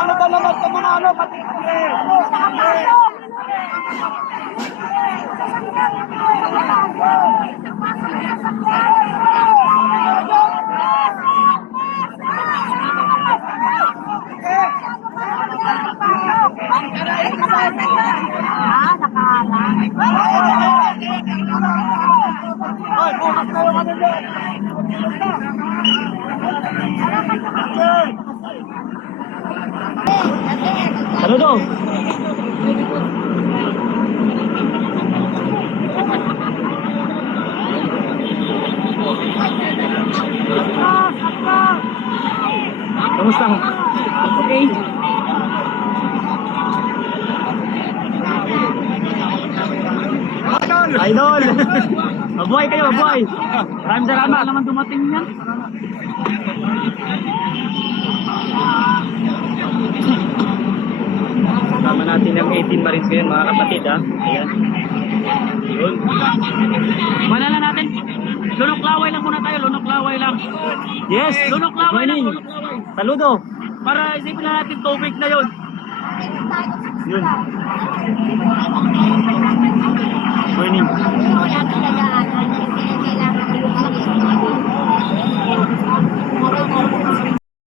Ano ba naman ka mga ano? Saludo. Kamusta? Okay. Idol! Mabuhay kayo, mabuhay! Maraming salamat naman dumating yan. Kasama natin yung 18 Marines ngayon mga kapatid ha. Ayan. Yun. Mana na natin. Lunok laway lang muna tayo. Lunok laway lang. Yes. Lunok laway lang. Saludo. Para isipin na natin tubig na yun. Yun.